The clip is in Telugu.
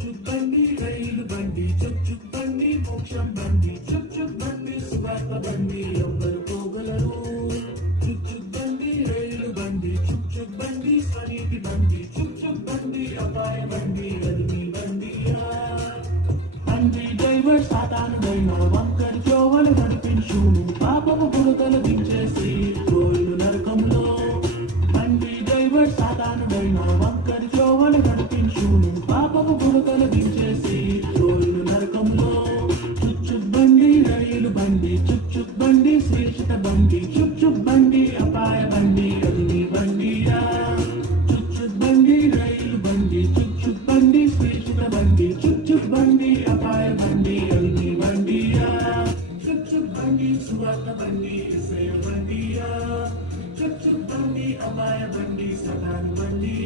చుక్ బండి రైలు బండి చుక్ బండి మోక్షం బండి చుక్ బండి సువార్త బండి ఎవ్వరు పోగలరు? చుక్ బండి రైలు బండి చుక్ చుక్ బండి స్వనీతి బండి చుక్ బండి అపాయ బండి అది మీ బండియా? బండి డ్రైవర్ సాతానుడైన వంకరి చోవలు నడిపించు పాపము బుడతలు దించేసి కోయిలు నరకంలో. బండి డ్రైవర్ సాతానుడైన चुप चुप बंदी रईलु बंदी चुप चुप बंदी शीर्षित बंदी चुप चुप बंदी अपाय बंदी रजनी बंदी चुप चुप बंदी रईलु बंदी चुप चुप बंदी शीर्षित बंदी चुप चुप बंदी अपाय बंदी रजनी बंदी चुप चुप बंदी सुवात बंदी इसय बंदी चुप चुप बंदी अपाय बंदी सदान बंदी